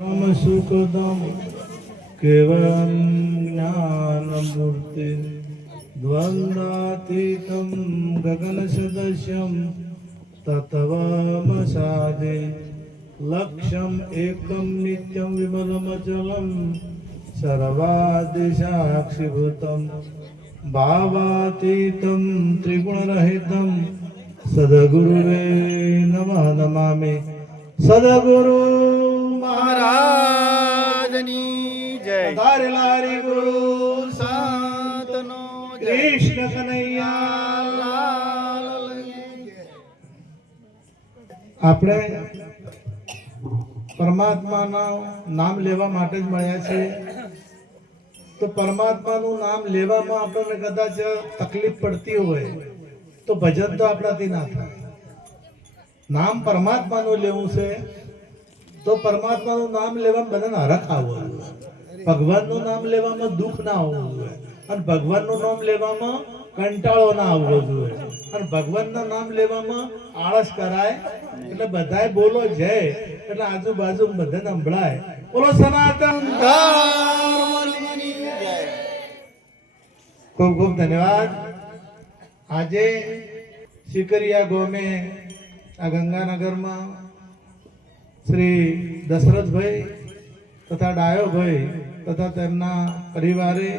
सुखदं केवलं ज्ञानमूर्ति द्वन्द्वातीतं गगनसदृशं तत्त्वमसादे लक्ष्यम् एकं नित्यं विमलमचलं सर्वादिसाक्षिभूतं भावातीतं त्रिगुणरहितं सद्गुरुवे नमः नमामि। सद्गुरु महाराजनी जय। धारेलारी गुरु संतनो जय। कृष्ण कन्हैया लाल આપણે પરમાત્માના નામ લેવા માટે જ મળ્યા છે, તો પરમાત્માનું નામ લેવામાં આપણને કદાચ તકલીફ પડતી હોય તો ભજન તો આપણાથી ના થાય. નામ પરમાત્માનું લેવું છે તો પરમાત્માનું નામ લેવામાં બધાને હરખ આવવો જોઈએ. ભગવાનનું નામ લેવામાં દુઃખ ના આવવું જોઈએ અને ભગવાનનું નામ લેવામાં કંટાળો ના આવવો જોઈએ અને ભગવાનના નામ લેવામાં આળસ કરાય. એટલે બધાય બોલો જય, એટલે આજુબાજુ બધાને સંભળાય. બોલો સનાતન ધર્મની જય। ખૂબ ખૂબ ધન્યવાદ. આજે સિકરિયા ગોમે આ ગંગાનગરમાં શ્રી દશરથભાઈ તથા ડાયોભાઈ તથા તેમના પરિવારે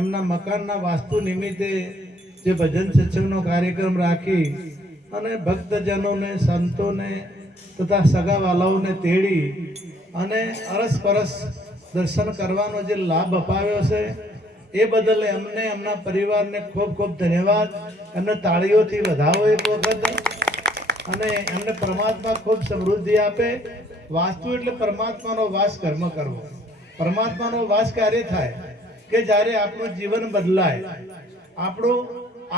એમના મકાનના વાસ્તુ નિમિત્તે જે ભજન સત્સંગનો કાર્યક્રમ રાખી અને ભક્તજનોને, સંતોને તથા સગાવાલાઓને તેડી અને અરસપરસ દર્શન કરવાનો જે લાભ અપાવ્યો છે એ બદલ એમને, એમના પરિવારને ખૂબ ખૂબ ધન્યવાદ. એમને તાળીઓથી વધાવો એક વખત. અને એમને પરમાત્મા ખૂબ સમૃદ્ધિ આપે. વાસ્તુ એટલે પરમાત્માનો વાસ કર્મ કરવો. પરમાત્માનો વાસ ક્યારે થાય કે જ્યારે આપણું જીવન બદલાય.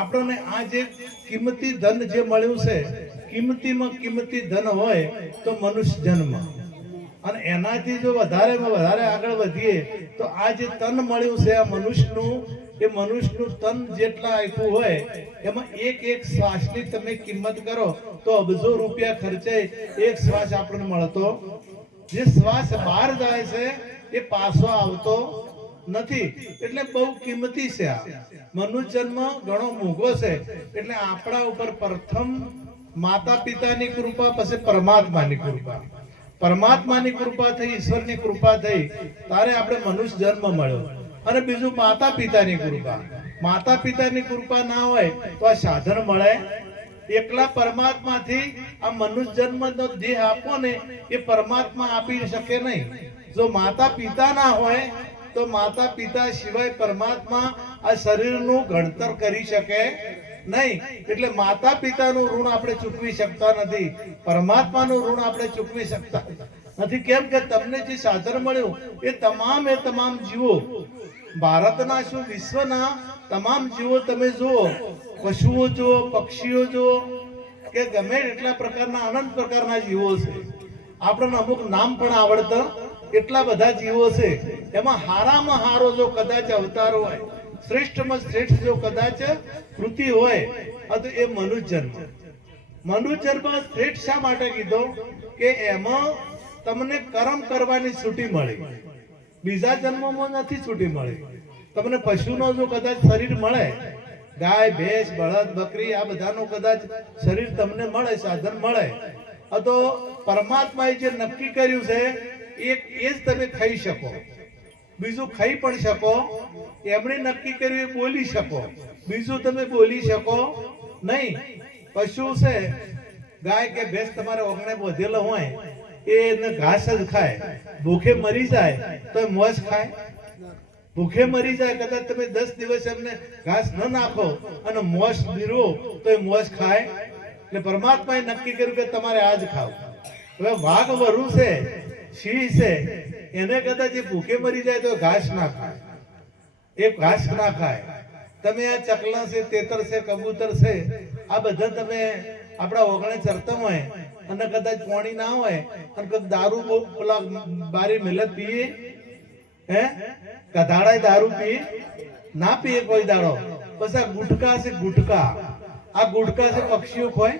આપણને આ જે કિંમતી ધન જે મળ્યું છે, કિંમતીમાં કિંમતી ધન હોય તો મનુષ્ય જન્મ, અને એનાથી જો વધારેમાં વધારે આગળ વધીએ તો આ જે તન મળ્યું છે આ મનુષ્યનું, એ મનુષ્યનું તન જેટલા આપ્યું હોય એમાં એક એક શ્વાસની તમે કિંમત કરો તો અબજો રૂપિયા ખર્ચે એક શ્વાસ આપણને મળતો. જે શ્વાસ બહાર જાય છે એ પાછો આવતો નથી. એટલે બહુ કિંમતી છે. આ મનુષ્ય જન્મ ઘણો મોંઘો છે. એટલે આપણા ઉપર પ્રથમ માતા પિતાની કૃપા, પછી પરમાત્માની કૃપા. પરમાત્માની કૃપા થઈ, ઈશ્વરની કૃપા થઈ તારે આપણે મનુષ્ય જન્મ મળ્યો. અને બીજું માતા પિતાની કૃપા. માતા પિતાની કૃપા ના હોય તો આ સાધન મળે. એકલા પરમાત્માથી આ મનુષ્ય જન્મનો દેહ આપો ને એ પરમાત્મા આપી શકે નહીં. જો માતા પિતા ના હોય તો માતા પિતા સિવાય પરમાત્મા આ શરીરનું ઘડતર કરી શકે નહીં. એટલે માતા પિતાનું ઋણ આપણે ચૂકવી શકતા નથી, પરમાત્માનું ઋણ આપણે ચૂકવી શકતા નથી. કેમ કે તમને જે સાધન મળ્યું એ તમામ જીવો, ભારતના શું વિશ્વના તમામ જીવો તમે જુઓ, પશુઓ જુઓ, પક્ષીઓ જુઓ, કે ગમે એટલા પ્રકારના અનંત પ્રકારના જીવો છે. આપણને અમુક નામ પણ આવડતા એટલા બધા જીવો છે. એમાં હારામાં હારો જો કદાચ અવતાર હોય, શ્રેષ્ઠમાં શ્રેષ્ઠ જો કદાચ કૃતિ હોય તો એ મનુષ્ય જન્મ. મનુષ્ય જન્મ શ્રેષ્ઠ શા માટે કીધો કે એમાં તમને કર્મ કરવાની છૂટી મળી. બીજા જન્મમાં નથી છૂટી મળી. તમને પશુનો જો કદાચ શરીર મળે, ગાય, ભેંસ, બળદ, બકરી આ બધાનું કદાચ શરીર તમને મળે, સાધન મળે, તો પરમાત્માએ જે નક્કી કર્યું છે એ જ તમે ખાઈ શકો. બીજું ખાઈ પણ શકો. એમણે નક્કી કર્યું એ બોલી શકો. બીજું તમે બોલી શકો નહીં. પશુ છે, ગાય કે ભેંસ તમારે ઓગણે બોધેલો હોય એ ઘાસ જ ખાય. ભૂખે મરી જાય તો મોજ ખાય. ભૂખે મરી જાય, કદાચ તમે 10 દિવસ એમને ઘાસ ન નાખો અને મોજ દીરો તો એ મોજ ખાય. એટલે પરમાત્માએ નક્કી કર્યું કે તમારે આજ ખાવ. હવે વાઘ વરુ છે, સિંહ છે, એને કદાચ એ ભૂખે મરી જાય તો ઘાસ ના ખાય, એ ઘાસ ના ખાય. તમે આ ચકલા છે, તેતર છે, કબૂતર છે, આ બધા તમે આપણા ઓગણે ચરતા હોય અને કદાચ પાણી ના હોય અને કદાચ દારૂ પેલા બારી મિલત પીએ, કધાડા દારૂ પીએ ના પીએ કોઈ દાડો. પછી આ ગુટકા છે, ગુટકા, આ ગુટકા છે પક્ષીઓ ખોય,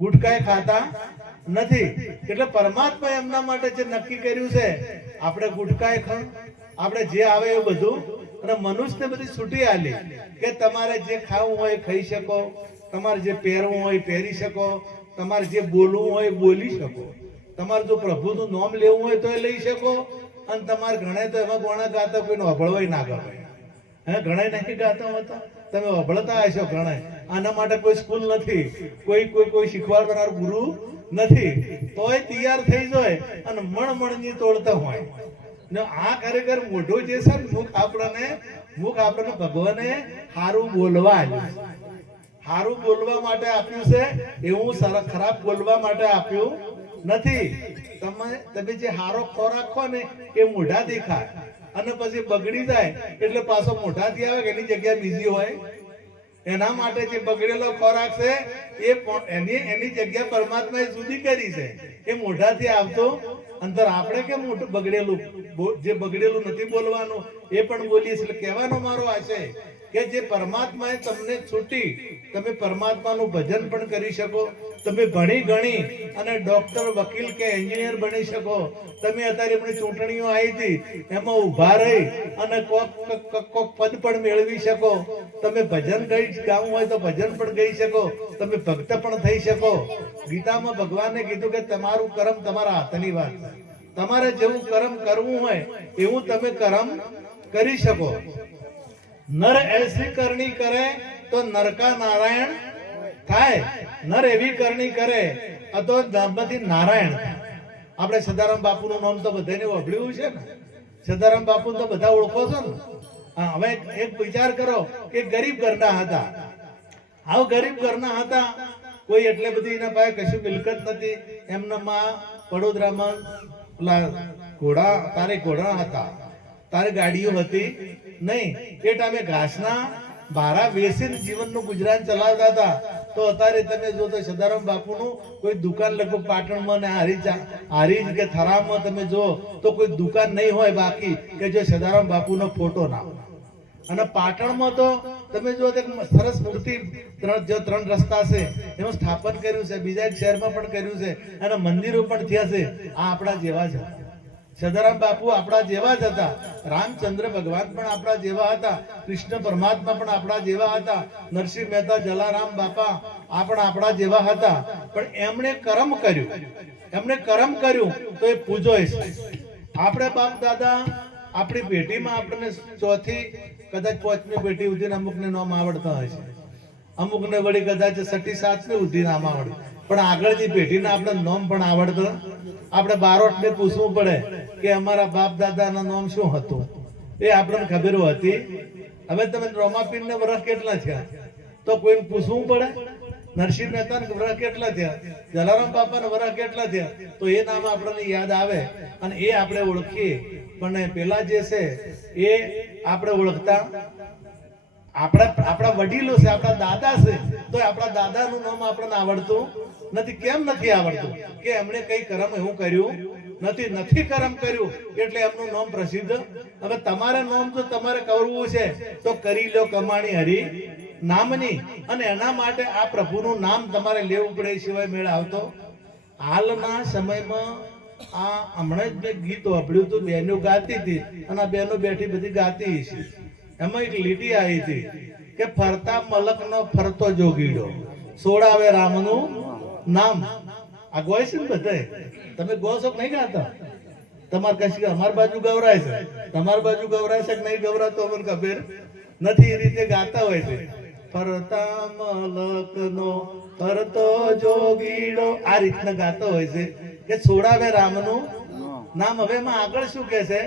ગુટકા ખાતા નથી. એટલે પરમાત્મા એમના માટે જે નક્કી કર્યું છે, આપણે ગુટકાય ખાવ, આપણે જે આવે એ બધું, અને મનુષ્યને બધી છૂટી આલી કે તમારે જે ખાવું હોય ખાઈ શકો, તમારે જે પહેરવું હોય પહેરી શકો, તમારે જે બોલવું હોય બોલી શકો, તમારે જો પ્રભુનું નામ લેવું હોય તો એ લઈ શકો, અને તમારે ઘણા તો એમાં કોણા ગાતા કોઈને અભળવાય ના ગમે. હે, ઘણા નહીં ગાતા હોતા, તમે અભળતા હશો ઘણા. આના માટે કોઈ સ્કૂલ નથી, કોઈ શીખવાડનાર ગુરુ નથી, તોય તૈયાર થઈ જાય અને મણની તોડતા હોય ને. આ ખરેખર મોઢું જે છે ને, મુખ આપણને ભગવાને સારું બોલવા આપ્યું, સારું બોલવા માટે આપ્યું છે, એવું ખરાબ બોલવા માટે આપ્યું નથી. તમે જે સારો ખોરાક ખો ને એ મોઢા દેખાય, અને પછી બગડી જાય એટલે પાછો મોઢાથી આવે કે એની જગ્યા બીજી હોય. એના માટે જે બગડેલો ખોરાક છે એની જગ્યા પરમાત્માએ જુદી કરી છે, એ મોઢાથી આવતો અંદર. આપણે કેમ મોઢું બગડેલું, જે બગડેલું નથી બોલવાનું એ પણ બોલીએ છીએ. કહેવાનો મારો આ છે કે જે પરમાત્માએ તમને છૂટી, તમે પરમાત્માનું ભજન પણ કરી શકો, તમે ભણી ગણી અને ડોક્ટર, વકીલ કે એન્જિનિયર બની શકો. તમે અત્યારે આપણી ચૂંટણીઓ આવી હતી એમાં ઊભા રહી અને કોક પદ પણ મેળવી શકો. તમે ભજન ગાવું હોય તો ભજન પણ ગાઈ શકો, તમે ભક્ત પણ થઈ શકો. ગીતામાં ભગવાને કીધું કે તમારું કર્મ તમારા હાથની વાત છે. તમારે જેવું કર્મ કરવું હોય એવું તમે કર્મ કરી શકો. નર એસી કરણી કરે તો નરકા નારાયણ થાય, નર એવી કરણી કરે તો ધર્મથી નારાયણ થાય. આપણે સદારામ બાપુનું નામ તો બધાને સાંભળ્યું છે ને, સદારામ બાપુ તો બધા ઓળખો છો ને. હવે એક વિચાર કરો કે ગરીબ ઘરના હતા, આવ ગરીબ ઘરના હતા, કોઈ એટલે બધી એના પાસે કશું મિલકત નથી. એમના માં વડોદરામાં ઘોડા હતા, તારે ગાડીઓ હતી નહીં. એ ટાઈમે ઘાસના ભારા વેચીને જીવનનું ગુજરાન ચલાવતા હતા. તો અત્યારે તમે જો તો સદારામ બાપુનું કોઈ દુકાન લગભગ પાટણમાં ને હારીજ કે થરામાં તમે જો તો કોઈ દુકાન નહીં હોય બાકી કે જો સદારામ બાપુનો ફોટો ના હોય. અને પાટણમાં તો તમે જો સરસ મૂર્તિ, ત્રણ રસ્તા છે એનું સ્થાપન કર્યું છે, બીજા એક શહેરમાં પણ કર્યું છે, અને મંદિરો પણ થયા છે. આ આપણા જેવા છે. સદારામ બાપુ આપણા જેવા જ હતા, રામચંદ્ર ભગવાન પણ આપણા જેવા હતા, કૃષ્ણ પરમાત્મા પણ આપણા જેવા હતા, નરસિંહ મહેતા, જલારામ બાપા આપણા જેવા હતા. પણ એમણે કર્મ કર્યું તો એ પૂજો છે. આપણે બાપ દાદા આપણી પેઢીમાં આપણને ચોથી કદાચ 5મી પેઢી સુધી અમુકને નામ આવડતા હોય છે, અમુકને વળી કદાચ 6ઠી 7મી સુધી નામ આવડે, પણ આગળની પેઢીના આપણે નામ પણ આવડતા. આપણે બારોટને પૂછવું પડે કે અમારા બાપ દાદાનું નામ શું હતું, એ આપણને ખબર હતી. હવે તમે રોમાપીરને વર્ષ કેટલા થયા તો કોઈને પૂછવું પડે. નરસિંહ મહેતાને વર્ષ કેટલા થયા, જલારામ બાપાને વર્ષ કેટલા થયા, તો એ નામ આપણને યાદ આવે અને એ આપણે ઓળખીએ. પણ પેલા જે છે એ આપણે ઓળખતા. આપણા વડીલો છે, આપણા દાદા છે, તો આપણા દાદાનું નામ આપણને આવડતું નથી. કેમ નથી આવડતું? કે એમણે કઈ કર્મ એવું કર્યું નથી કર્મ કર્યું એટલે એમનું નામ પ્રસિદ્ધ. હવે તમારે નામ જો તમારે કરવું છે તો કરી લો કમાણી હરી નામની, અને એના માટે આ પ્રભુનું નામ તમારે લેવું પડે, સિવાય મેળ આવતો. હાલના સમયમાં આ હમણાં જ મેં ગીત વાપર્યું હતું, બહેનો ગાતી હતી, અને આ બહેનો બેઠી બધી ગાતી છે. એમાં એક લીટી આવી હતી કે ફરતા મલકનો ફરતો જોગીડો, સોડાવે રામનું નામ. આ ગોય છે ને બધે, તમે ગો છો નહીં ગાતા? તમારે કશી અમાર બાજુ ગવરાય છે, તમારી બાજુ ગવરાય છે કે નહીં ગવરાતો અમને ખબર નથી. એ રીતે ગાતા હોય છે, ફરતા મલકનો ફરતો જોગીડો, આ રીતના ગાતો હોય છે કે છોડાવે રામનું નામ. હવે એમાં આગળ શું કે છે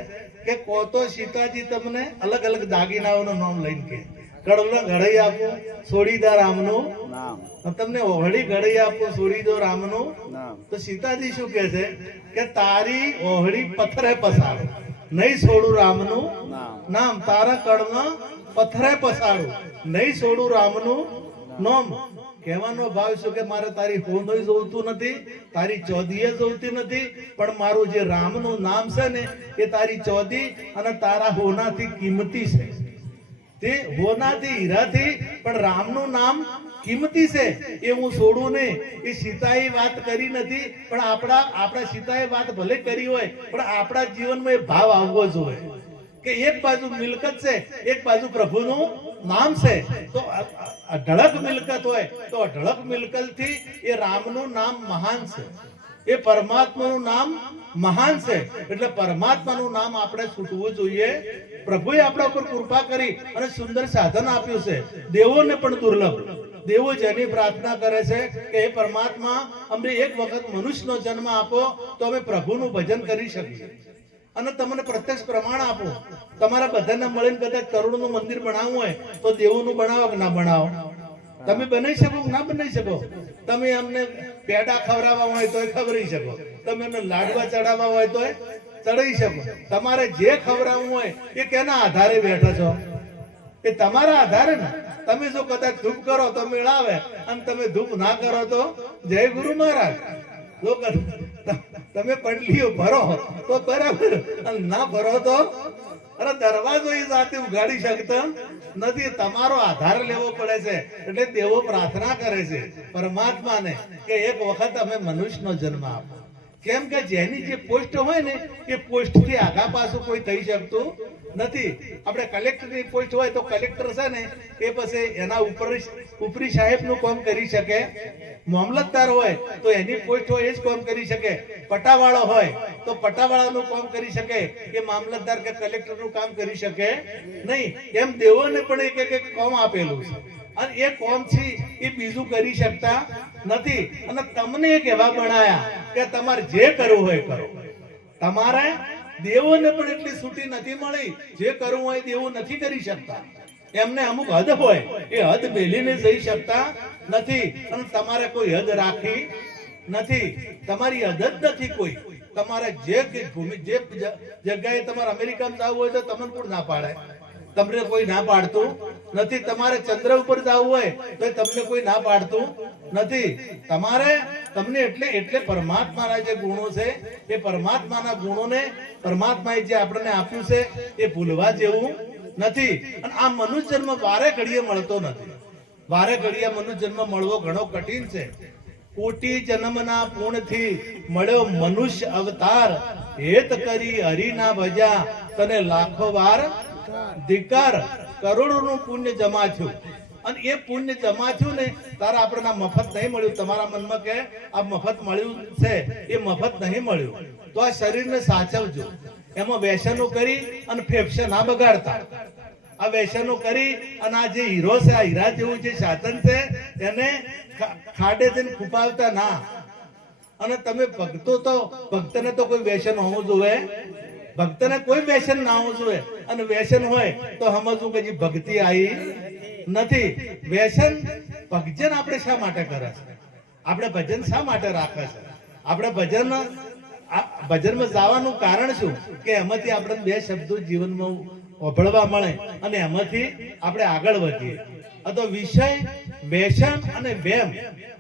કે કોતો સીતાજી તમને અલગ અલગ દાગીનાઓનું નામ લઈને કે કડલો ઘડાઈ આપું છોડીદા રામનું નામ, તમને ઓહળી ઘડાઈ આપું છોડી દો રામનું નામ. તો સીતાજી શું કે છે કે તારી ઓહળી પથ્થરે પસાડું, નહીં છોડું રામનું નામ. તારા કડમાં પથ્થરે પસાડું, નહીં છોડું રામનું નામ. કહેવાનો ભાવ શું કે મારે તારી હોનોય જોઈતું નથી, તારી ચોદીએ જોઈતી નથી, પણ મારું જે રામનું નામ છે ને એ તારી ચોદી અને તારા હોનાથી કિંમતી છે. તે હોનાથી હીરાથી પણ રામનું નામ કિંમતી છે એ હું છોડું નહીં. એ સીતાએ વાત કરી નથી, પણ આપણા સીતાએ વાત ભલે કરી હોય, પણ આપણા જીવનમાં એ ભાવ આવવો જોઈએ કે એક બાજુ મિલકત છે, એક બાજુ પ્રભુનું નામ છે. તો અઢળક મિલકત હોય તો અઢળક મિલકત થી એ રામનું નામ મહાન છે, એ પરમાત્માનું નામ મહાન છે. એટલે પરમાત્માનું નામ આપણે છૂટવું જોઈએ. પ્રભુએ આપણા ઉપર કૃપા કરી અને સુંદર સાધન આપ્યું છે. દેવોને પણ દુર્લભ, દેવો જેની પ્રાર્થના કરે છે કે હે પરમાત્મા, અમને એક વખત મનુષ્યનો જન્મ આપો તો અમે પ્રભુનું ભજન કરી શકીએ. અને તમને પ્રત્યક્ષ પ્રમાણ આપો. તમારા બધાને મળીને કદાચ કરોડનું મંદિર બનાવવું હોય તો દેવોનું બનાવો કે ના બનાવો? તમે બનાવી શકો કે ના બનાવી શકો? તમે અમને પેડા ખવડાવવા હોય તો ખવડાવી શકો, તમે અમને લાડવા ચડાવવા હોય તો ચડાવી શકો. તમારે જે ખવડાવવું હોય એ કેના આધારે બેઠા છો? એ તમારા આધારે ને. તમે જો કદાચ ધૂપ કરો તો મેળાવે, અને તમે ધૂપ ના કરો તો જય ગુરુ મહારાજ. જો તમે પડલીઓ ભરો તો બરાબર, અને ના ભરો તો અરે દરવાજો એ જાતે ઉગાડી શકતા નથી. તમારો આધાર લેવો પડે છે. એટલે તેઓ પ્રાર્થના કરે છે પરમાત્માને કે એક વખત અમે મનુષ્યનો જન્મ આપો. કેમ કે જેની જે પોસ્ટ હોય ને એ પોસ્ટ થી આગા પાછું કોઈ થઈ શકતું નથી. આપણે કલેક્ટરની પોસ્ટ હોય તો કલેક્ટર છે ને એ પછી એના ઉપરી સાહેબ નું કામ કરી શકે. મામલતદાર હોય તો એની પોસ્ટ હોય એ જ કામ કરી શકે. પટાવાળો હોય તો પટાવાળાનું કામ કરી શકે, એ મામલતદાર કે કલેક્ટર નું કામ કરી શકે નહીં. એમ દેવોને પણ એક કામ આપેલું છે, અને એ કામ છે એ બીજું કરી શકતા નથી. અને તમને એક એવા બનાયા કે તમારે જે કરવું હોય કરો. તમારે દેવોને પણ એટલી છૂટી નથી મળી, જે કરવું હોય દેવું નથી કરી શકતા. એમને અમુક હદ હોય, એ હદ મેલીને જઈ શકતા નથી. અને તમારે કોઈ હદ રાખી નથી, તમારી હદ જ નથી કોઈ. તમારે જે જગ્યાએ તમારે અમેરિકામાં જવું હોય તો તમને પણ ના પાડે, તમને કોઈ ના પાડતું નથી. તમારે ચંદ્ર ઉપર જવું હોય તો તમને કોઈ ના પાડતું નથી. તમને એટલે પરમાત્માના જે ગુણો છે એ પરમાત્માના ગુણોને પરમાત્માએ જે આપણને આપ્યું છે એ ભૂલવા જેવું નથી. અને આ મનુષ્ય જન્મ વારે ઘડીએ મળતો નથી. વારે ઘડીએ મનુષ્ય જન્મ મળવો ઘણો કઠિન છે. કોટી જન્મના પુણ્યથી મળ્યો મનુષ્ય અવતાર, હેત કરી હરિના ભજા તને લાખો વાર ધિકાર. કરોડોનું પુણ્ય જમા થયું, અને એ પુણ્ય જમા થયું ને તારે આપણને મફત નહીં મળ્યું. તમારા મનમાં કે આ મફત મળ્યું છે, એ મફત નહીં મળ્યું. તો આ શરીરને સાચવજો. એમાં વ્યસનો કરી અને ફેફસા ના બગાડતા. આ વ્યસનો કરી અને આ જે હીરો છે, આ હીરા જેવું જે સાધન છે એને ખાડે જઈને ખૂપાવતા ના. અને તમે ભક્તને તો કોઈ વ્યસન હોવું જોઈએ, ભક્તને કોઈ વ્યસન ના હોવું જોઈએ. અને વ્યસન હોય તો સમજવું કે જે ભક્તિ આવી નથી. વ્યસન ભજન આપણે શા માટે કરે છે? આપણે ભજન શા માટે રાખે છે? આપણે ભજનમાં જવાનું કારણ શું? કે એમાંથી આપણે બે શબ્દો જીવનમાં ઓભળવા મળે અને એમાંથી આપણે આગળ વધીએ. તો વિષય, વ્યસન અને વેમ,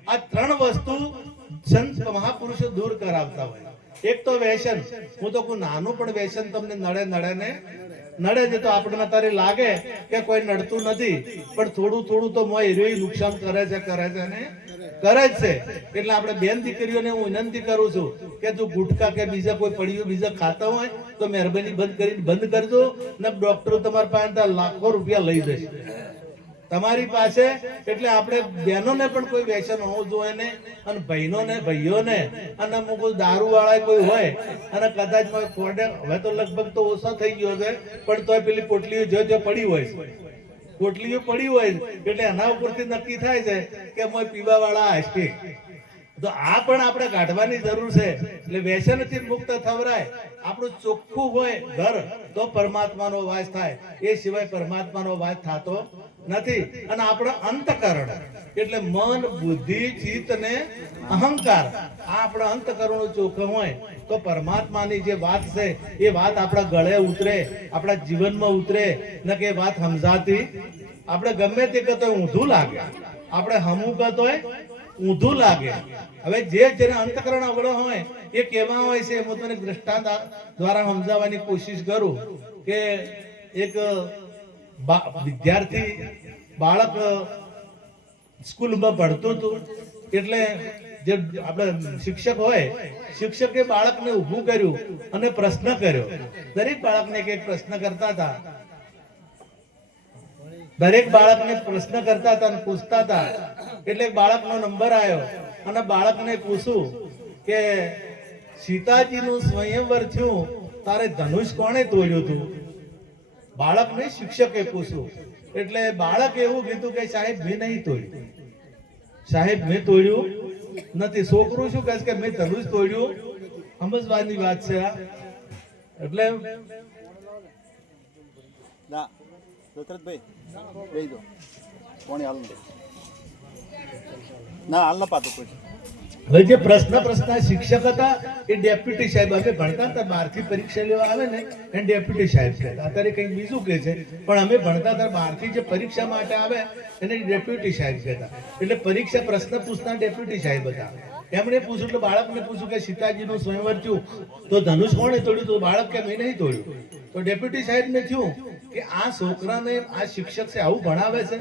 આ ત્રણ વસ્તુ સંત મહાપુરુષો દૂર કરાવતા હોય. એક તો વ્યસન, હું તો કોઈ નાનું પણ વ્યસન તમને નડે છે તો આપણને તારે લાગે કે કોઈ નડતું નથી, પણ થોડું તો મોય એરિયો નુકસાન કરે છે ને કરે જ છે. એટલે આપણે બેન દીકરીઓને હું વિનંતી કરું છું કે જો ગુટકા કે બીજા કોઈ પડીઓ બીજા ખાતા હોય તો મહેરબાની બંધ કરજો. ને ડોક્ટરો તમારી પાસે લાખો રૂપિયા લઈ જશે તમારી પાસે. એટલે આપણે બહેનોને પણ કોઈ વ્યસન હોવું જોઈએ ને, અને ભાઈઓને અને અમુક દારૂ વાળા કોઈ હોય અને કદાચ હવે તો લગભગ તો ઓછા થઈ ગયો છે, પણ તોય પેલી પોટલીઓ જો પડી હોય, પોટલીઓ પડી હોય એટલે એના ઉપરથી નક્કી થાય છે કે મોય પીવા વાળા હશે. તો આ પણ આપણે કાઢવાની જરૂર છે. એટલે વ્યસનથી મુક્ત થવરાય. આપણું ચોખ્ખું હોય ઘર તો પરમાત્માનો વાસ થાય, એ સિવાય પરમાત્માનો વાસ થતો નથી. અને આપણો અંતકરણ એટલે મન, બુદ્ધિ, ચિત્ત ને અહંકાર, આ આપણા અંતકરણો ચોખ્ખો હોય તો પરમાત્માની જે વાત છે એ વાત આપણા ગળે ઉતરે, આપણા જીવનમાં ઉતરે. ન કે વાત સમજાતી આપણે ગમે તે કહેતો ઊંધું લાગે, આપણે હમું કહેતો ઊંધું લાગે. હવે જેને અંતકરણ અવળો હોય એ કેવા હોય છે, હું તમને દ્રષ્ટાંત દ્વારા સમજાવવાની કોશિશ કરું કે એક વિદ્યાર્થી બાળક સ્કૂલમાં ભણતું હતું એટલે જે આપણે શિક્ષક હોય, શિક્ષકે બાળકને ઊભું કર્યું અને પ્રશ્ન કર્યો. દરેક બાળકને એક પ્રશ્ન કરતા હતા, દરેક બાળકને પ્રશ્ન કરતા હતા અને પૂછતા હતા. એટલે બાળકનો નંબર આવ્યો અને બાળકને પૂછ્યું કે સીતાજીનું સ્વયંવર થયું તારે ધનુષ કોણે તોડ્યું હતું? બાળકને શિક્ષકે પૂછ્યું. એટલે બાળક એવું કીધું કે સાહેબ મેં નહીં તોડ્યું, સાહેબ મેં તોડ્યું નથી. છોકરું શું કહે કે મેં ધનુષ તોડ્યું. સમજવાની વાત છે આ. એટલે ના દશરથભાઈ લઈ દો કોણે હાલ ના હાલ ના પાતો કોઈ. હવે જે પ્રશ્ન શિક્ષક હતા એ ડેપ્યુટી સાહેબ. અમે ભણતા હતા 12 થી પરીક્ષા લેવા આવે ને એને ડેપ્યુટી સાહેબ કહેતા. અત્યારે કંઈક બીજું કહે છે, પણ અમે ભણતા હતા 12 થી જે પરીક્ષા માટે આવે એને ડેપ્યુટી સાહેબ કહેતા. એટલે પરીક્ષા પ્રશ્ન પૂછતા ડેપ્યુટી સાહેબ હતા. એમણે પૂછ્યું, એટલે બાળકને પૂછ્યું કે સીતાજીનું સ્વયંવર થયું તો ધનુષ કોણે તોડ્યું? તો બાળક કે મેં નહીં તોડ્યું. તો ડેપ્યુટી સાહેબને થયું કે આ છોકરાને આ શિક્ષક છે આવું ભણાવે છે,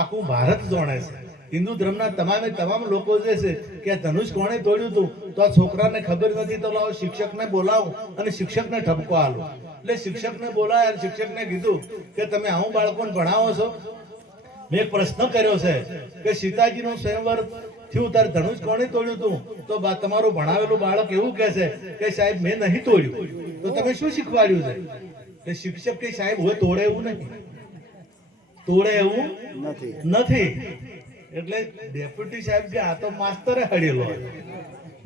આખું ભારત જાણે છે. હિન્દુ ધર્મના તમામ લોકો જે છે કે આ ધનુષ કોણે તોડ્યું હતું તો આ છોકરાને ખબર નથી. તો લાવો શિક્ષકને બોલાવો અને શિક્ષકને ઠપકો આલો. એટલે શિક્ષકને બોલાયા, શિક્ષકને કીધું કે તમે આવું બાળકોને ભણાવો છો, મેં એક પ્રશ્ન કર્યો છે કે સીતાજીનું સ્વયંવર થયું ત્યારે ધનુષ કોણે તોડ્યું હતું? તો તમારું ભણાવેલું બાળક એવું કહે છે કે સાહેબ મેં નહીં તોડ્યું. તો તમે શું શીખવાડ્યું છે? કે શિક્ષક કે સાહેબ હવે તોડે એવું નહીં, તોડે એવું નથી. એટલે ડેપ્યુટી સાહેબ કે આ તો માસ્તરે હડેલો,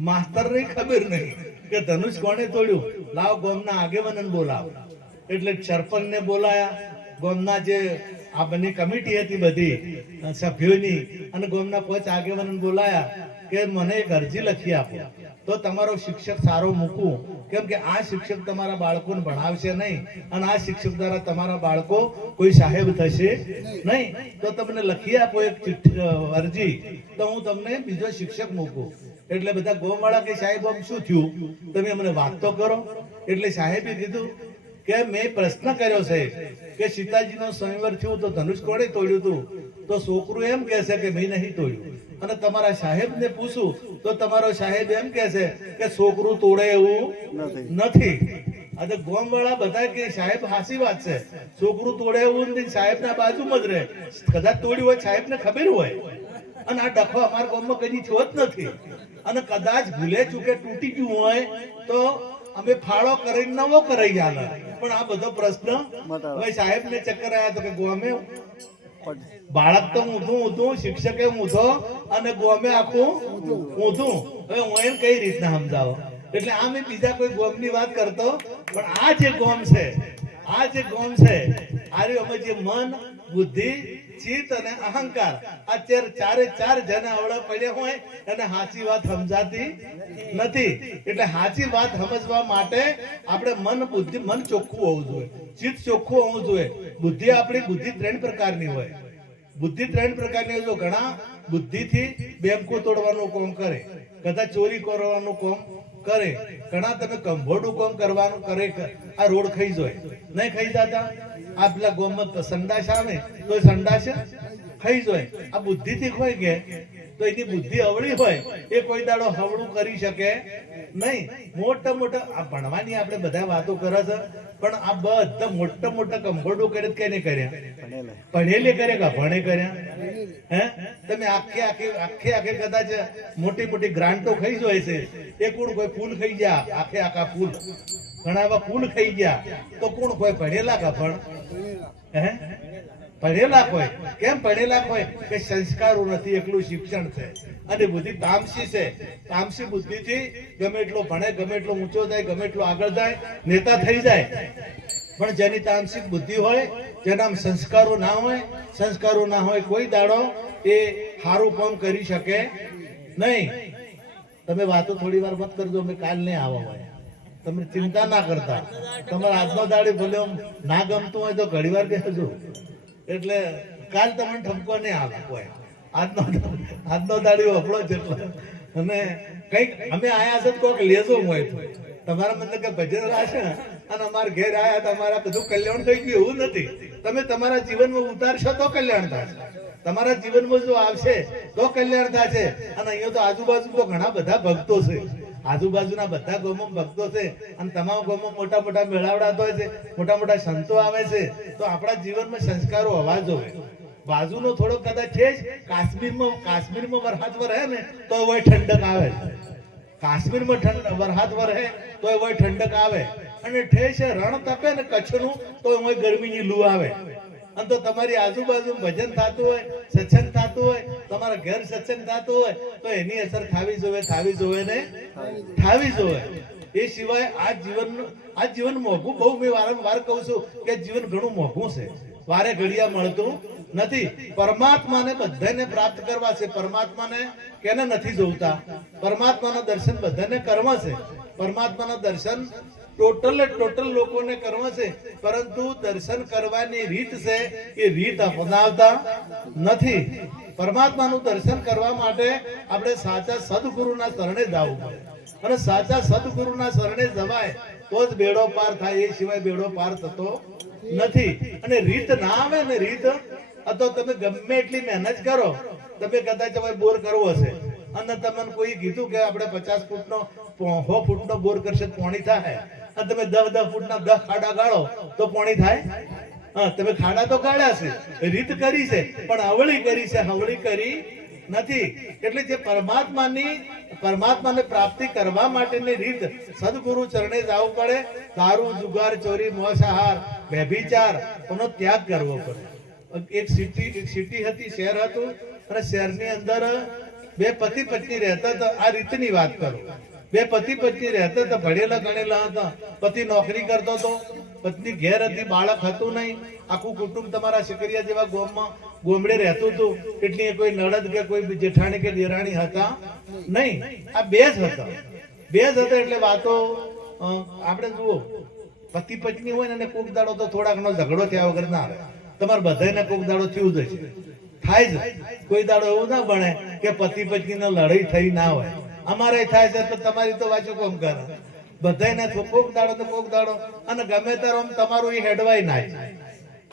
માસ્તરને ખબર નહીં કે ધનુષ કોણે તોડ્યું. લાવ ગામના આગેવાનને બોલાવો. એટલે સરપંચને બોલાયા, ગામના જે આ બની કમિટી હતી બધી સભ્યોની, અને ગામના 5 આગેવાનને બોલાયા કે મને એક અરજી લખી આપો તો તમારો શિક્ષક સારો મૂકું. કેમ કે આ શિક્ષક તમારા બાળકોને ભણાવશે નહીં અને આ શિક્ષક દ્વારા તમારા બાળકો કોઈ સાહેબ થશે નહીં. તો તમને લખી આપો એક અરજી, તો હું તમને બીજો શિક્ષક મૂકું. એટલે બધા ગામવાળા કે સાહેબ આમ શું થયું, તમે અમને વાત તો કરો. એટલે સાહેબે કીધું કે મેં પ્રશ્ન કર્યો છે કે સીતાજીનો સ્વયંવર થયું તો ધનુષ કોણે તોડ્યું હતું? તો છોકરું એમ કહે છે કે મેં નહીં તોડ્યું. અને તમારા સાહેબને પૂછું તો તમારો સાહેબ એમ કહે છે કે છોકરું તોડે એવું નથી. આ તો ગામવાળા બધા કે સાહેબ હાસી વાત છે, છોકરું તોડે એવું નથી. સાહેબના બાજુમાં જ રહે, કદાચ તોડ્યું હોય સાહેબને ખબર હોય. અને આ ડખો અમારા ગામમાં કદી થયો જ નથી. અને કદાચ ભૂલે ચૂકે તૂટી ગયું હોય તો અમે ફાળો કરીને નવો કરાઈ જાય. પણ આ બધો પ્રશ્ન હવે સાહેબને ચક્કર આવ્યા તો કે ગોમે બાળક તો ઊંધું, શિક્ષકે ઊંધો અને ગોમે આખું ઊંધું. હવે હું એને કઈ રીતના સમજાવો? એટલે આ મેં બીજા કોઈ ગોમની વાત કરતો, પણ આ જે ગોમ છે, આ જે ગોમ છે, આ અમે જે મન, બુદ્ધિ, ચિત્ત અને અહંકાર, આ ચારે ચાર જણા આવડા પડ્યા હોય અને સાચી વાત સમજાતી નથી. એટલે સાચી વાત સમજવા માટે આપણે મન, બુદ્ધિ, મન ચોખ્ખું હોવું જોઈએ, ચિત્ત ચોખ્ખું હોવું જોઈએ. બુદ્ધિ આપણી બુદ્ધિ 3 પ્રકારની હોય. બુદ્ધિ 3 પ્રકારની હોય. ઘણા બુદ્ધિથી બેંકો તોડવાનું કામ કરે, કદાચ ચોરી કરવાનું કામ કરે, ઘણા તમે કંભોડું કામ કરવાનું કરે. આ રોડ ખાઈ જાય નહીં ખાઈ જતા? આ પેલા ગોમમાં સંડાસ આવે તો સંડાસ ખાઈ જાય. આ બુદ્ધિ થી ખોઈ કે તો એની બુદ્ધિ અવળી હોય એ કોઈ દાડો હવળું કરી શકે નહીં. મોટા આ ભણવાની આપણે બધા વાતો કરે છે, પણ આ બધા મોટા કંભોડું કરે કે નહીં કર્યા? ભણેલે કરે કે ભણે કર્યા? હે તમે આખે કદાચ મોટી ગ્રાન્ટો ખાઈ જાય છે. એ કોણ કોઈ ફૂલ ખાઈ ગયા, આખા ફૂલ, ઘણા એવા ફૂલ ખાઈ ગયા. તો કોણ કોઈ ભણેલા કા? પણ હે ભણેલા કોઈ કેમ ભણેલા કોઈ? કે સંસ્કારો નથી, એકલું શિક્ષણ છે. અને બુદ્ધિ તામસી છે. તામસી બુદ્ધિથી ગમે એટલો ભણે, ગમે એટલો ઊંચો જાય, ગમે એટલો આગળ જાય, નેતા થઈ જાય. પણ જેની તામસિક બુદ્ધિ હોય, જેના સંસ્કારો ના હોય, કોઈ દાડો એ સારું કામ કરી શકે નહીં. તમે વાતો થોડી વાર મત કરજો, અમે કાલ નહીં આવવા હોય. તમે ચિંતા ના કરતા. તમારે આજનો દાડી ભલે ના ગમતું હોય તો ઘણી વાર બેસજો. એટલે કાલ તમને ઠપકો નહીં આવે કોઈ. આજનો દાડી વપડો જ. એટલે અને કઈક અમે આયા છે કોઈક લેજો હોય તમારા મતલબ કે ભજન રાશે અને અમારા ઘેર આયા તમારા બધું કલ્યાણ થઈ ગયું એવું નથી. તમે તમારા જીવનમાં ઉતારશો તો કલ્યાણ થશે. તમારા જીવનમાં જો આવશે તો કલ્યાણ થશે. અને અહીંયા તો આજુબાજુ તો ઘણા બધા ભક્તો છે, આજુબાજુના બધા ગામમાં ભક્તો છે અને તમામ ગામમાં મોટા મોટા મેળાવડા હોય છે, મોટા મોટા સંતો આવે છે. તો આપણા જીવનમાં સંસ્કારો હોવા જોઈએ. બાજુનો થોડો કદાચ છે જ કાશ્મીરમાં વરસાદ વરહે ને તો હવે ઠંડક આવે. કાશ્મીરમાં વરસાદ વરહે તો હવે ઠંડક આવે. અને ઠેસ રણ તપે ને કચ્છનું તો હવે ગરમીની લૂ આવે. અને તો તમારી આજુબાજુ ભજન થતું હોય, સત્સંગ થતું હોય, તમારા ઘર સત્સંગ થતું હોય તો એની અસર થવી જોઈએ ને થવી જોઈએ. એ સિવાય આ જીવન મોંઘું બહુ. મેં વારંવાર કહું છું કે જીવન ઘણું મોંઘું છે, વારે ઘડિયા મળતું નથી. પરમાત્માને બધાને પ્રાપ્ત કરવા છે. પરમાત્માને કેને નથી જોતા? પરમાત્માના દર્શન બધાને કરવા છે. પરમાત્માના દર્શન ટોટલ લોકોને કરવા છે. પરંતુ દર્શન કરવાની રીત છે એ રીત અપનાવતા નથી. પરમાત્માનું દર્શન કરવા માટે આપણે સાચા સદગુરુના શરણે જવું પડે. અને સાચા સદગુરુના શરણે જવાય તો જ બેડો પાર થાય. એ સિવાય બેડો પાર થતો નથી. અને રીત ના આવે ને રીત તો તમે ગમે એટલી મહેનત કરો. તમે કદાચ હવે બોર કરવો હશે અને તમને કોઈ કીધું કે આપણે 50 ફૂટનો 100 ફૂટનો બોર કરશે તો પાણી થાય. અને તમે 10 ફૂટના 10 ખાડા ગાળો તો પાણી થાય? હા, તમે ખાડા તો ગાળ્યા છે, રીત કરી છે, પણ હવળી કરી છે, હવળી કરી નથી. એટલે જે પરમાત્માને પ્રાપ્તિ કરવા માટેની રીત સદગુરુ ચરણે જવું પડે. દારૂ, જુગાર, ચોરી, મોસાહાર, વ્યભિચાર એનો ત્યાગ કરવો પડે. એક સિટી હતી, શહેર હતું, અને શહેરની અંદર બે પતિ પત્ની રહેતા હતા. આ રીતની વાત કરું. બે પતિ પત્ની રહેતા હતા, ભણેલા ગણેલા હતા. પતિ નોકરી કરતો હતો, પત્ની ઘેર હતી, બાળક હતું નહીં. આખું કુટુંબ તમારા શકરિયા જેવા ગોમડે રહેતું હતું. એટલે કોઈ નળદ કે કોઈ જેઠાણી કે દેરાણી હતા નહીં. આ બે જ હતા. એટલે વાતો આપણે જુઓ, પતિ પત્ની હોય ને કોક દાડો તો થોડાક નો ઝઘડો થયા વગર ના આવે. તમારે બધાને કોક દાડો થયું જ છે, થાય જ. કોઈ દાડો એવું ના બને કે પતિ પત્ની નો લડાઈ થઈ ના હોય. અમારે થાય છે તો તમારી તો વાંચો કોમ કરે. બધાને કોક દાડો અને ગમે તારો તમારું એ હેડવાય ના.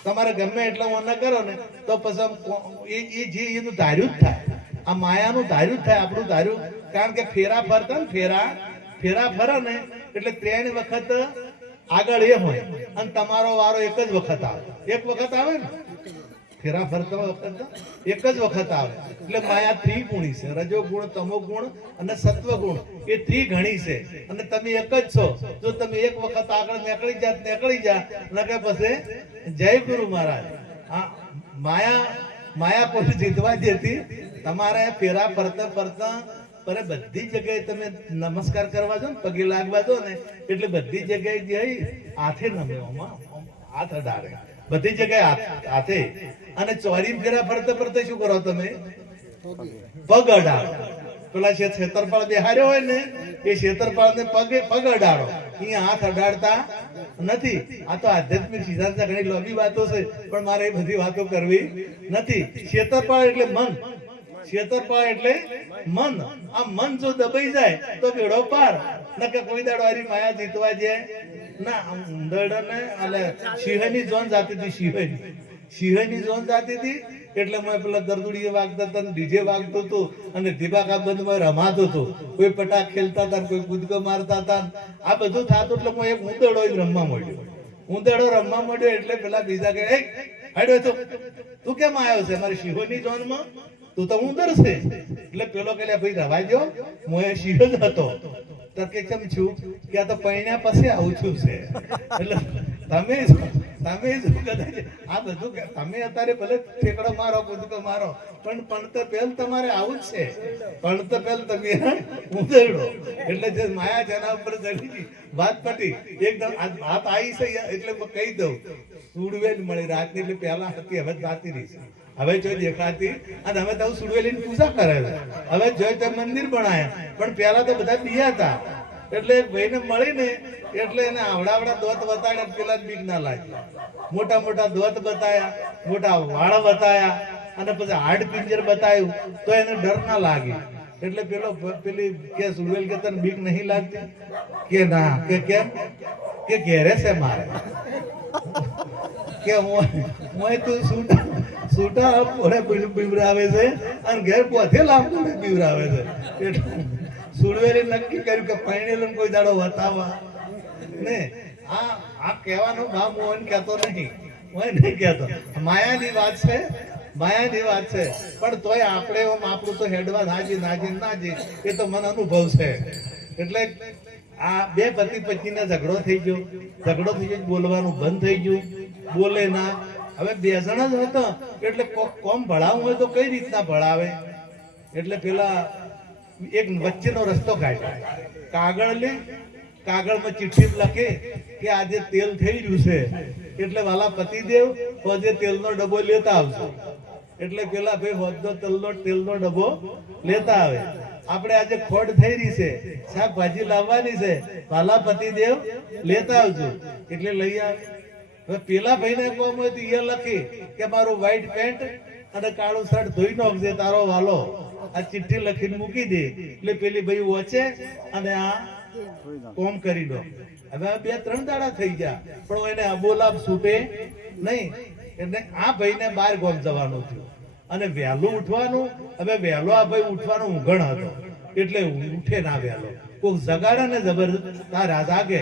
તમારે ગમે એટલા મન કરો ને તો પછી જે એનું ધાર્યું જ થાય. આ માયાનું ધાર્યું જ થાય, આપણું ધાર્યું. કારણ કે ફેરા ફરતા ને ફેરા ફરે ને એટલે 3 વખત આગળ એ હોય અને તમારો વારો એક જ વખત આવે. એક વખત આવે ને ફેરા ફરતા વખત એક જ વખત આવે. એટલે માયા ત્રિગુણી છે. રજો ગુણ, તમો ગુણ અને સત્વ ગુણ એ ત્રિગણી છે. અને તમે એક જ છો. જો તમે એક વખત આગળ નીકળી જા નકે પછી જય ગુરુ મહારાજ. માયા કોઈ જીતવા દેતી. તમારે ફેરા ફરતા બધી જગ્યાએ તમે નમસ્કાર કરવા જો ને, પગે લાગવા જો ને, એટલે બધી જગ્યાએ જઈ હાથે નમ્યોમાં હાથ અડાડે. બધી જગ્યાએ હાથે. અને ચોરી ફેરા ફરતા શું કરો તમે? પગ અડાડો. પેલા છેતરપાળ બેહાર્યો હોય ને એ છેતરપાળ ને પગ અડાડો. અહીંયા હાથ અડાડતા નથી. આ તો આધ્યાત્મિક સિદ્ધાંત ઘણી લોબી વાતો છે, પણ મારે એ બધી વાતો કરવી નથી. છેતરપાળ એટલે મન. છેતરપાળ એટલે મન. આ મન જો દબાઈ જાય તો બેડો પાર. નકે કોઈ દાડો હારી માયા જીતવા જાય ના. ઉંદરડાને એટલે સિંહની જોન જાતી હતી. સિંહની જોન જાતી હતી. એટલે મેં પેલા દરદુડીએ વાગતા હતા, ડીજે વાગતું હતું, અને ધીબાકા બંધમાં રમાતું હતું. કોઈ પટાક ખેલતા હતા, કોઈ કૂદકો મારતા હતા. આ બધું થતું. એટલે હું એક ઉંદરડો રમવા માંડ્યો. એટલે પેલા બીજા કે હાડ્યો તો તું કેમ આવ્યો છે મારી સિંહોની જોનમાં? તું તો ઉંદર છે. એટલે પેલો કે ભાઈ રવા દો, હું એ સિંહ જ હતો. તો કે કેમ છું? કે આ તો પૈણ્યા પછી આવું છું છે. એટલે તમે કદાચ આ બધું તમે અત્યારે ભલે ઠેકડો મારો, કૂદકો મારો, પણ તો પહેલ તમારે આવું જ છે. પણ તો પહેલ તમે ઉંદરડો. એટલે જે માયા છે એના ઉપર ચડી વાત પટી. એકદમ વાત આવી છે એટલે કહી દઉં. સુડવેલ મળી રાતની. એટલે પહેલા હતી, હવે જાતી રહી છે. હવે જોઈ દેખાતી. અને હવે તો સુડવેલી પૂજા કરે છે. હવે જોઈ તો મંદિર બનાયા. પણ પહેલા તો બધા દિયા હતા. એટલે ભાઈને મળીને એટલે એને આવડા દોત બતાડ્યા. પેલા જ બીક ના લાગી. મોટા દોત બતાયા, મોટા વાળ બતાયા, અને પછી હાડ પિંજર બતાવ્યું તો એને ડર ના લાગે. એટલે પેલી કે સુરવેલ કે તને બીક નહીં લાગતી કે ના કે કેમ કે ઘેરે છે મારે કે હું તું સૂટા પોરે પીવરાવે છે અને ઘેર પોતે લાંબુ પીવરાવે છે એટલે સુરવેલે નક્કી કર્યું કે પૈણેલો કોઈ દાડો વતાવા ને આ કહેવાનો ભાવ મોહન કહેતો નહીં, હું નહીં કહેતો. માયાની વાત છે, માયાની વાત છે. પણ તોય આપણે આપણું તો હેડવા નાજી એ તો મને અનુભવ છે. એટલે આ બે પતિ પત્નીને ઝઘડો થઈ ગયો, બોલવાનું બંધ થઈ ગયું, બોલે ના. હવે બે જણા જ હતો એટલે કોમ ભણાવવું હોય તો કઈ રીતના ભણાવે? એટલે પેલા એક વચ્ચેનો રસ્તો કાઢ્યો, કાગળ લે, કાગળમાં ચિઠ્ઠી લખે કે આજે તેલ થઈ રહ્યું છે એટલે વાલા પતિદેવ હોજે તેલનો ડબ્બો લેતા આવજો. એટલે પેલા ભાઈ હોજનો તેલનો ડબ્બો લેતા આવે. આપણે આજે ખોટ થઈ રહી છે, શાકભાજી લાવવાની છે, વાલા પતિદેવ લેતા આવજો. એટલે લઈ આવે. હવે પેલા ભાઈને કોમ હોય તો એ લખી કે મારું વ્હાઈટ પેન્ટ અને કાળું શર્ટ ધોઈ નાખજે તારો વાલો, આ ચિઠ્ઠી લખીને મૂકી દે. એટલે પેલી ભાઈ વોચે અને આ કોમ કરી દો. હવે 2-3 દાડા થઈ ગયા પણ એને અબોલાબ છૂટે નહીં. એટલે આ ભાઈને 12 ગોમ જવાનું થયું અને વહેલું ઉઠવાનું. હવે વહેલો આ ભાઈ ઉઠવાનો ઊંઘણ હતો એટલે ઉઠે ના વહેલો, કોઈક જગાડે ને જબરદસ્ત તારા જાગે.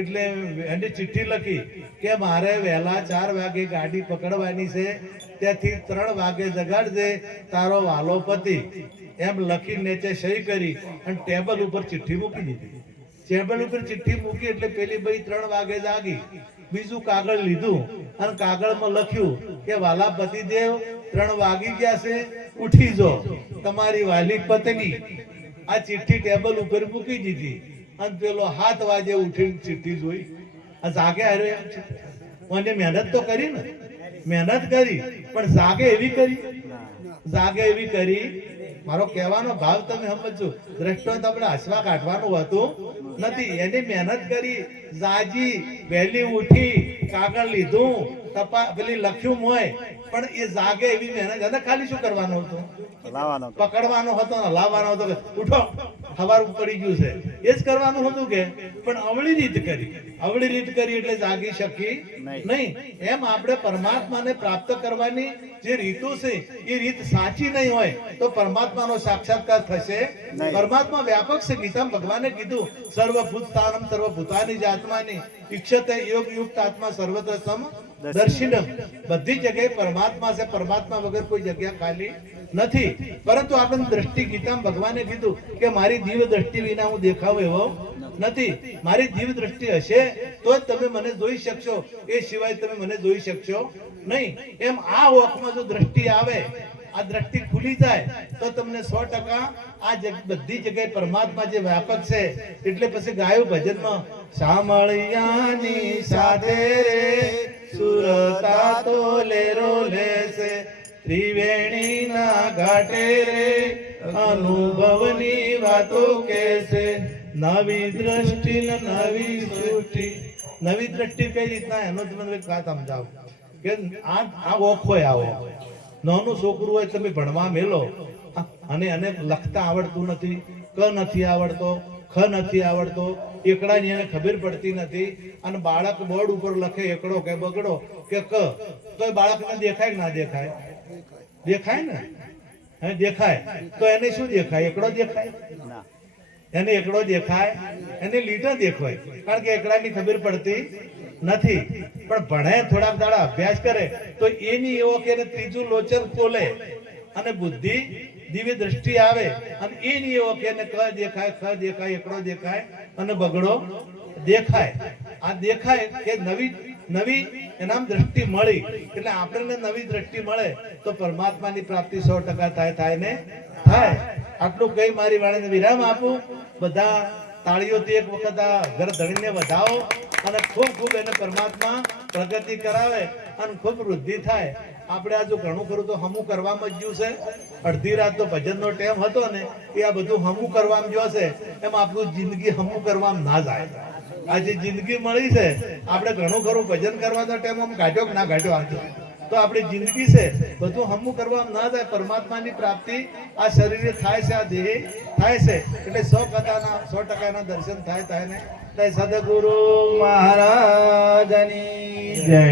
એટલે એને ચિઠ્ઠી લખી કે મારે વહેલા 4 વાગે ગાડી પકડવાની છે, ત્યાંથી 3 વાગે જગાડજે તારો વાલો પતિ. એમ લખી નીચે સહી કરી અને ટેબલ ઉપર ચિઠ્ઠી મૂકી દીધી. ટેબલ ઉપર ચિઠ્ઠી મૂકી એટલે પેલી ભાઈ 3 વાગે જાગી. બીજું કાગળ લીધું અને કાગળમાં લખ્યું કે વાલા પતિદેવ 3 વાગી ગયા છે, ઉઠી જો તમારી વાલી પત્ની. આ ચિઠ્ઠી ટેબલ ઉપર મૂકી દીધી અને પેલો 7 વાગે ઉઠીને ચિઠ્ઠી જોઈ. આ જાગે હારે એમ છે. મને મહેનત તો કરી ને, મહેનત કરી પણ જાગે એવી કરી. મારો કહેવાનો ભાવ તમે સમજો. દ્રષ્ટાંત આપણે હસવા કાઢવાનું હતું નથી. એની મહેનત કરી, જાજી વહેલી ઉઠી, કાગળ લીધું, પેલી લખ્યું મોય, પણ એ જાગે એવી મહેનત. એને ખાલી શું કરવાનું હતું? પકડવાનો હતો ને લાવવાનો હતો. ઉઠો સવાર પડી ગયું છે એ જ કરવાનું હતું કે પણ અવળી રીત કરી એટલે જાગી શકી નહીં. એમ આપણે પરમાત્માને પ્રાપ્ત કરવાની જે રીતો છે એ રીત સાચી નહીં હોય તો પરમાત્માનો સાક્ષાત્કાર થશે. પરમાત્મા વ્યાપક છે. ગીતામાં ભગવાને કીધું સર્વભૂતાનમ સર્વભૂતાની જ આત્માની ઈક્ષતે યોગ યુક્ત આત્મા સર્વત્ર સમ દર્શિનમ. બધી જગ્યાએ પરમાત્મા છે, પરમાત્મા વગર કોઈ જગ્યા ખાલી નથી. પરંતુ આપણને દ્રષ્ટિ ગીતામાં ભગવાને કીધું કે મારી દિવ્ય દ્રષ્ટિ વિના હું દેખાવ એવો નથી. મારી દિવ્ય દ્રષ્ટિ હશે તો જ તમે મને જોઈ શકશો, એ સિવાય તમે મને જોઈ શકશો નહીં. એમ આ ઓખમાં જો દ્રષ્ટિ આવે, આ દ્રષ્ટિ ખુલી જાય તો તમને 100% આ બધી જગ્યાએ પરમાત્મા જે વ્યાપક છે. એટલે પછી ગાયું ભજનમાં સામળિયાની સાથે રે સુરતા તો લેરો લેશે, ત્રિવેણીના ઘાટે રે અનુભવની વાતો કહેશે. નવી દ્રષ્ટિ ને નવી સૃષ્ટિ. નવી દ્રષ્ટિ કઈ રીતના એનો તમને વાત સમજાવું કે આ ઓખો આવો. નાનું છોકરું હોય તમે ભણવા મેલો અને એને લખતા આવડતું નથી, ક નથી આવડતો, ખ નથી આવડતો, એકડાની એને ખબર પડતી નથી અને બાળક બોર્ડ ઉપર લખે એકડો કે બગડો કે ક, તો એ બાળકને દેખાય કે ના દેખાય? દેખાય ને. હે દેખાય તો એને શું દેખાય? એકડો દેખાય. એને એકડો દેખાય, એને લીટા દેખાય, કારણ કે એકડાની ખબર પડતી નથી. પણ ભણે, થોડાક દાડા અભ્યાસ કરે તો એની એવો કે ત્રીજું લોચન ખોલે અને બુદ્ધિ દિવ્ય દ્રષ્ટિ આવે અને એની એવો કે ક દેખાય, ખ દેખાય, એકડો દેખાય અને બગડો દેખાય. આ દેખાય કે નવી એનામ દ્રષ્ટિ મળી. એટલે આપણને નવી દ્રષ્ટિ મળે તો પરમાત્માની પ્રાપ્તિ 100% થાય ને થાય. આટલું કઈ મારી વાણીને વિરામ આપું. બધા તાળીઓથી એક વખત આ ઘર ધણીને વધાવો અને ખૂબ ખૂબ એને પરમાત્મા પ્રગતિ કરાવે અને ખૂબ વૃદ્ધિ થાય. આપણે આ જો ઘણું ખરું તો હમું કરવામાં જ છે. અડધી રાત તો ભજનનો ટાઈમ હતો ને એ આ બધું હમું કરવામાં જો છે. એમ આપણું જિંદગી હમું કરવામાં ના જાય. આ જે જિંદગી મળી છે આપણે ઘણું ખરું ભજન કરવાનો ટાઈમ આમ કાઢ્યો કે ના કાઢ્યો? આજે તો આપણી જિંદગી છે બધું હમું કરવામાં ના થાય. પરમાત્માની પ્રાપ્તિ આ શરીરે થાય છે, આ દેહ થાય છે, એટલે 100% દર્શન થાય ને. સદગુરુ મહારાજની જય.